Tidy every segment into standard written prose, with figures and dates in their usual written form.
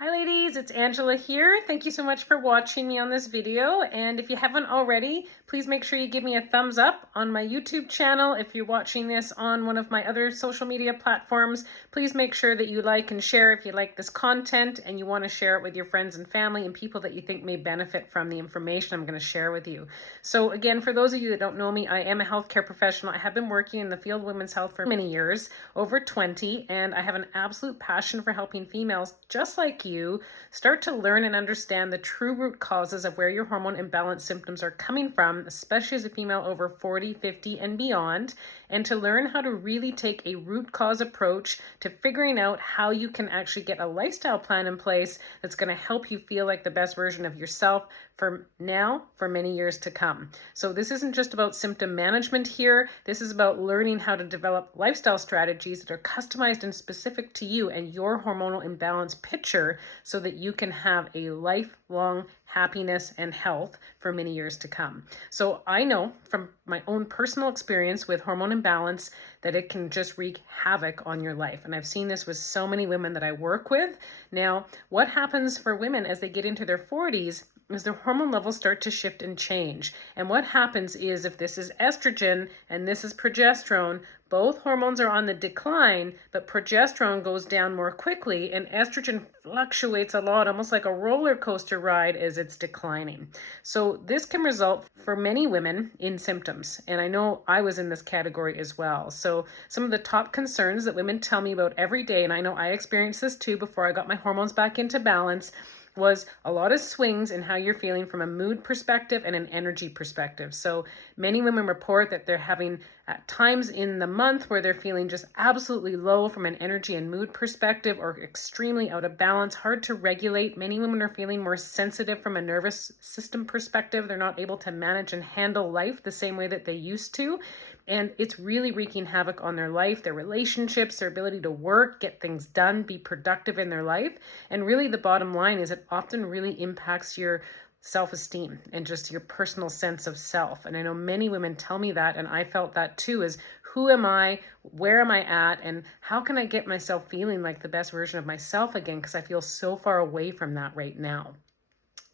Hi ladies, it's Angela here. Thank you so much for watching me on this video. And if you haven't already, please make sure you give me a thumbs up on my YouTube channel. If you're watching this on one of my other social media platforms, please make sure that you like and share if you like this content and you want to share it with your friends and family and people that you think may benefit from the information I'm going to share with you. So again, for those of you that don't know me, I am a healthcare professional. I have been working in the field of women's health for many years, over 20, and I have an absolute passion for helping females just like you start to learn and understand the true root causes of where your hormone imbalance symptoms are coming from, especially as a female over 40, 50, and beyond, and to learn how to really take a root cause approach to figuring out how you can actually get a lifestyle plan in place that's going to help you feel like the best version of yourself for now, for many years to come. So this isn't just about symptom management here. This is about learning how to develop lifestyle strategies that are customized and specific to you and your hormonal imbalance picture so that you can have a lifelong happiness and health for many years to come. So I know from my own personal experience with hormone imbalance that it can just wreak havoc on your life. And I've seen this with so many women that I work with. Now, what happens for women as they get into their 40s is their hormone levels start to shift and change. And what happens is if this is estrogen and this is progesterone, both hormones are on the decline, but progesterone goes down more quickly and estrogen fluctuates a lot, almost like a roller coaster ride as it's declining. So this can result for many women in symptoms. And I know I was in this category as well. So some of the top concerns that women tell me about every day, and I know I experienced this too before I got my hormones back into balance, was a lot of swings in how you're feeling from a mood perspective and an energy perspective. So many women report that they're having times in the month where they're feeling just absolutely low from an energy and mood perspective or extremely out of balance, hard to regulate. Many women are feeling more sensitive from a nervous system perspective. They're not able to manage and handle life the same way that they used to. And it's really wreaking havoc on their life, their relationships, their ability to work, get things done, be productive in their life. And really the bottom line is it often really impacts your self-esteem and just your personal sense of self. And I know many women tell me that, and I felt that too, is who am I, where am I at, and how can I get myself feeling like the best version of myself again, because I feel so far away from that right now.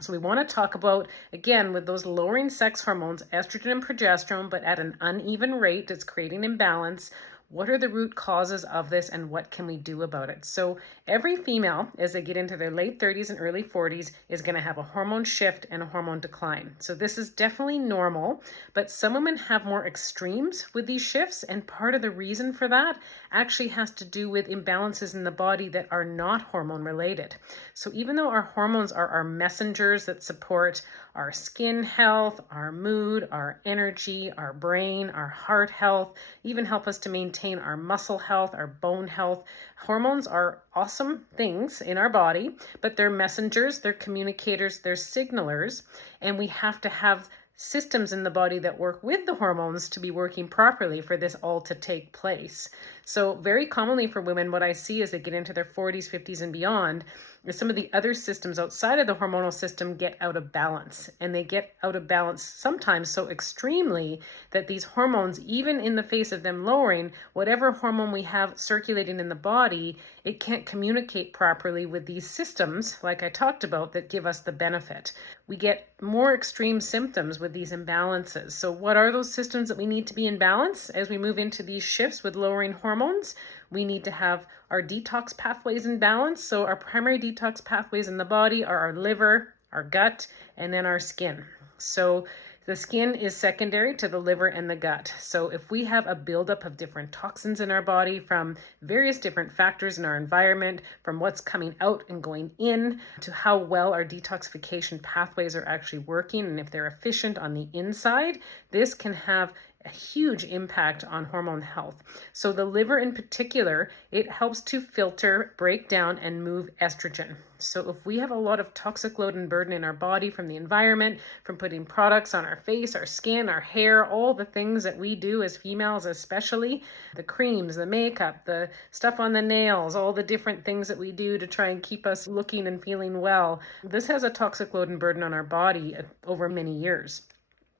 So we want to talk about, again, with those lowering sex hormones, estrogen and progesterone, but at an uneven rate that's creating imbalance. What are the root causes of this and what can we do about it? So every female, as they get into their late 30s and early 40s, is going to have a hormone shift and a hormone decline. So this is definitely normal, but some women have more extremes with these shifts, and part of the reason for that actually has to do with imbalances in the body that are not hormone related. So even though our hormones are our messengers that support our skin health, our mood, our energy, our brain, our heart health, even help us to maintain our muscle health, our bone health. Hormones are awesome things in our body, but they're messengers, they're communicators, they're signalers, and we have to have systems in the body that work with the hormones to be working properly for this all to take place. So very commonly for women, what I see as they get into their 40s, 50s, and beyond is some of the other systems outside of the hormonal system get out of balance. And they get out of balance sometimes so extremely that these hormones, even in the face of them lowering, whatever hormone we have circulating in the body, it can't communicate properly with these systems, like I talked about, that give us the benefit. We get more extreme symptoms with these imbalances. So what are those systems that we need to be in balance as we move into these shifts with lowering hormones? We need to have our detox pathways in balance. So our primary detox pathways in the body are our liver, our gut, and then our skin. So the skin is secondary to the liver and the gut. So if we have a buildup of different toxins in our body from various different factors in our environment, from what's coming out and going in to how well our detoxification pathways are actually working and if they're efficient on the inside, this can have a huge impact on hormone health. So the liver in particular, it helps to filter, break down, and move estrogen. So if we have a lot of toxic load and burden in our body from the environment, from putting products on our face, our skin, our hair, all the things that we do as females especially, the creams, the makeup, the stuff on the nails, all the different things that we do to try and keep us looking and feeling well, this has a toxic load and burden on our body over many years.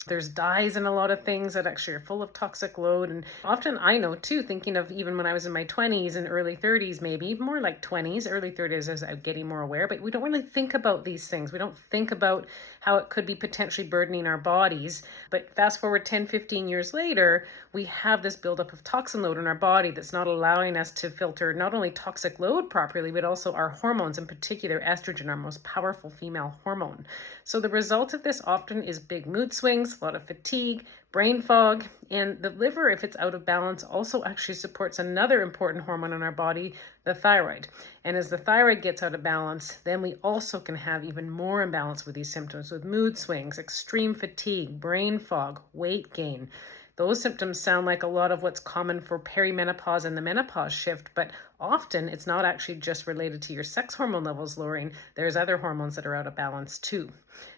There's dyes in a lot of things that actually are full of toxic load. And often I know too, thinking of even when I was in my 20s and early 30s, maybe more like 20s, early 30s as I'm getting more aware, but we don't really think about these things. We don't think about how it could be potentially burdening our bodies. But fast forward 10, 15 years later, we have this buildup of toxin load in our body that's not allowing us to filter not only toxic load properly, but also our hormones, in particular estrogen, our most powerful female hormone. So the result of this often is big mood swings, a lot of fatigue, brain fog, and the liver, if it's out of balance, also actually supports another important hormone in our body, the thyroid. And as the thyroid gets out of balance, then we also can have even more imbalance with these symptoms, with mood swings, extreme fatigue, brain fog, weight gain. Those symptoms sound like a lot of what's common for perimenopause and the menopause shift, but often it's not actually just related to your sex hormone levels lowering. There's other hormones that are out of balance too.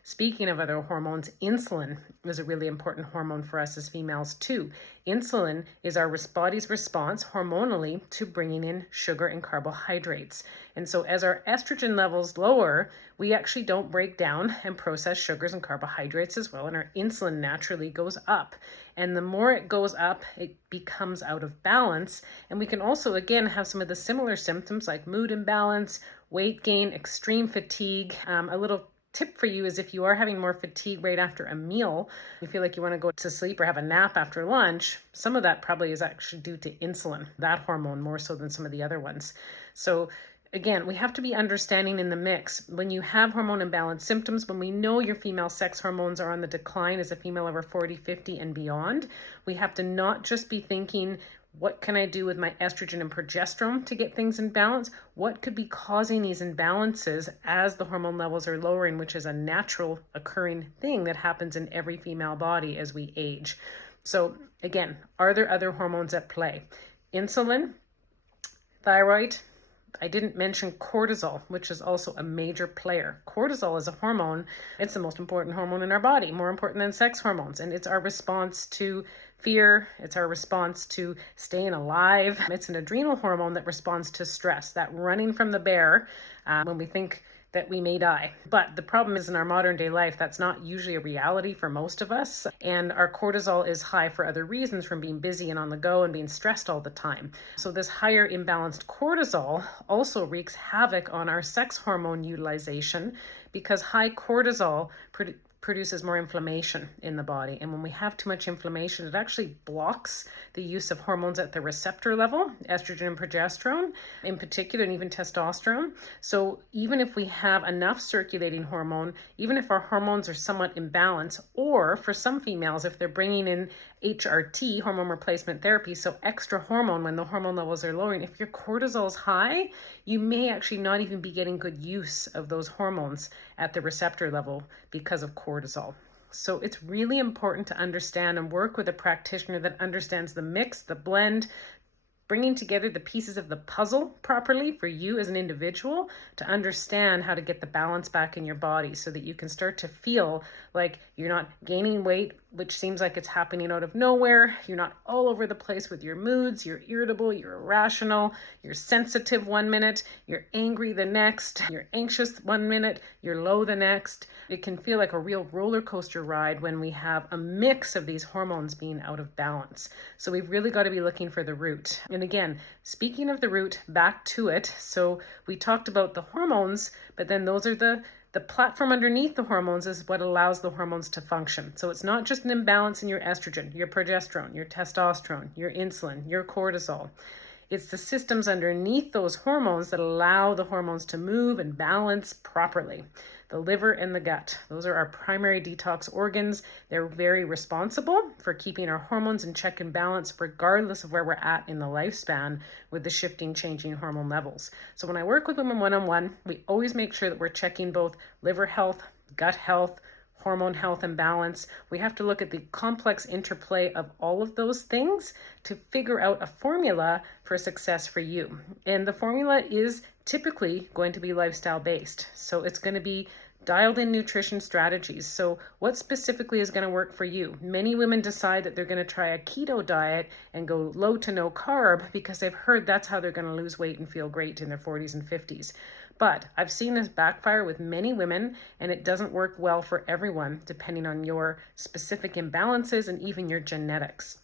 Speaking of other hormones, insulin is a really important hormone for us as females too. Insulin is our body's response hormonally to bringing in sugar and carbohydrates. And so as our estrogen levels lower, we actually don't break down and process sugars and carbohydrates as well, and our insulin naturally goes up. And the more it goes up, it becomes out of balance. And we can also, again, have some of the similar symptoms like mood imbalance, weight gain, extreme fatigue. A little tip for you is if you are having more fatigue right after a meal, you feel like you want to go to sleep or have a nap after lunch, some of that probably is actually due to insulin, that hormone, more so than some of the other ones. So again, we have to be understanding in the mix. When you have hormone imbalance symptoms, when we know your female sex hormones are on the decline as a female over 40, 50 and beyond, we have to not just be thinking, what can I do with my estrogen and progesterone to get things in balance? What could be causing these imbalances as the hormone levels are lowering, which is a natural occurring thing that happens in every female body as we age. So again, are there other hormones at play? Insulin, thyroid. I didn't mention cortisol, which is also a major player. Cortisol is a hormone. It's the most important hormone in our body, more important than sex hormones. And it's our response to fear. It's our response to staying alive. It's an adrenal hormone that responds to stress, that running from the bear when we think that we may die. But the problem is in our modern day life, that's not usually a reality for most of us. And our cortisol is high for other reasons, from being busy and on the go and being stressed all the time. So this higher imbalanced cortisol also wreaks havoc on our sex hormone utilization, because high cortisol produces more inflammation in the body. And when we have too much inflammation, it actually blocks the use of hormones at the receptor level, estrogen and progesterone in particular, and even testosterone. So even if we have enough circulating hormone, even if our hormones are somewhat imbalanced, or for some females, if they're bringing in HRT, hormone replacement therapy, so extra hormone when the hormone levels are lowering, if your cortisol is high, you may actually not even be getting good use of those hormones at the receptor level because of cortisol. So it's really important to understand and work with a practitioner that understands the mix, the blend, bringing together the pieces of the puzzle properly for you as an individual to understand how to get the balance back in your body so that you can start to feel like you're not gaining weight, which seems like it's happening out of nowhere. You're not all over the place with your moods. You're irritable, you're irrational, you're sensitive one minute, you're angry the next, you're anxious one minute, you're low the next. It can feel like a real roller coaster ride when we have a mix of these hormones being out of balance. So we've really got to be looking for the root. And again, speaking of the root, back to it. So we talked about the hormones, but then those are the platform underneath the hormones is what allows the hormones to function. So it's not just an imbalance in your estrogen, your progesterone, your testosterone, your insulin, your cortisol. It's the systems underneath those hormones that allow the hormones to move and balance properly. The liver and the gut, those are our primary detox organs. They're very responsible for keeping our hormones in check and balance regardless of where we're at in the lifespan with the shifting, changing hormone levels. So when I work with women one-on-one, we always make sure that we're checking both liver health, gut health, hormone health and balance. We have to look at the complex interplay of all of those things to figure out a formula for success for you. And the formula is typically going to be lifestyle based. So it's going to be dialed in nutrition strategies. So what specifically is going to work for you? Many women decide that they're going to try a keto diet and go low to no carb because they've heard that's how they're going to lose weight and feel great in their 40s and 50s. But I've seen this backfire with many women, and it doesn't work well for everyone, depending on your specific imbalances and even your genetics.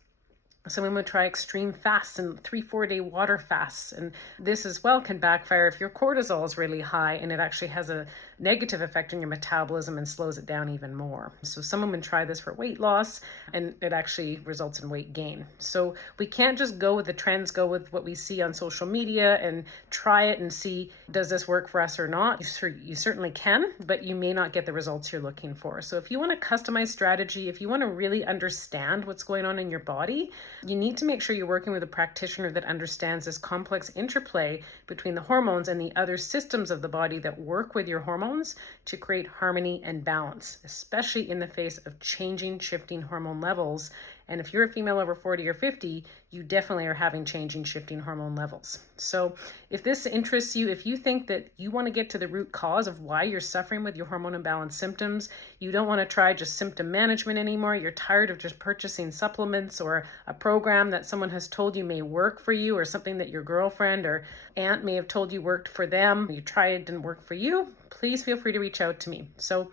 Some women would try extreme fasts and 3-4 day water fasts. And this as well can backfire if your cortisol is really high and it actually has a negative effect on your metabolism and slows it down even more. So some women try this for weight loss and it actually results in weight gain. So we can't just go with the trends, go with what we see on social media and try it and see, does this work for us or not? You certainly can, but you may not get the results you're looking for. So if you want a customized strategy, if you want to really understand what's going on in your body, you need to make sure you're working with a practitioner that understands this complex interplay between the hormones and the other systems of the body that work with your hormones to create harmony and balance, especially in the face of changing, shifting hormone levels. And if you're a female over 40 or 50, you definitely are having changing, shifting hormone levels. So if this interests you, if you think that you want to get to the root cause of why you're suffering with your hormone imbalance symptoms, you don't want to try just symptom management anymore, you're tired of just purchasing supplements or a program that someone has told you may work for you or something that your girlfriend or aunt may have told you worked for them, you tried it, didn't work for you, please feel free to reach out to me. So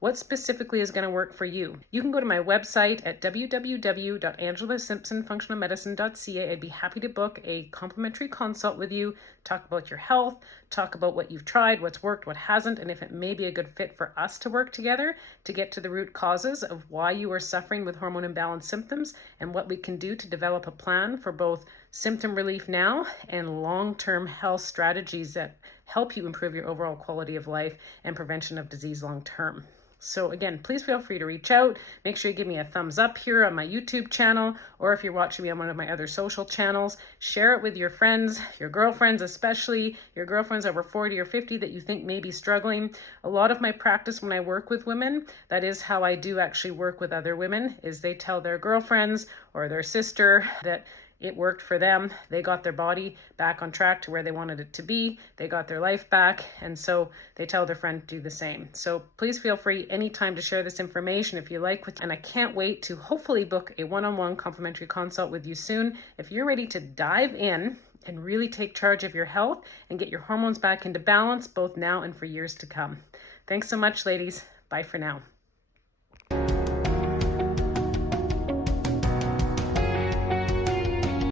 what specifically is going to work for you? You can go to my website at www.angelasimpsonfunctionalmedicine.ca. I'd be happy to book a complimentary consult with you, talk about your health, talk about what you've tried, what's worked, what hasn't, and if it may be a good fit for us to work together to get to the root causes of why you are suffering with hormone imbalance symptoms and what we can do to develop a plan for both symptom relief now and long-term health strategies that help you improve your overall quality of life and prevention of disease long-term. So again, please feel free to reach out. Make sure you give me a thumbs up here on my YouTube channel, or if you're watching me on one of my other social channels, share it with your friends, your girlfriends, especially your girlfriends over 40 or 50 that you think may be struggling. A lot of my practice when I work with women, that is how I do actually work with other women, is they tell their girlfriends or their sister that it worked for them. They got their body back on track to where they wanted it to be. They got their life back. And so they tell their friend to do the same. So please feel free anytime to share this information if you like. And I can't wait to hopefully book a one-on-one complimentary consult with you soon. If you're ready to dive in and really take charge of your health and get your hormones back into balance, both now and for years to come. Thanks so much, ladies. Bye for now.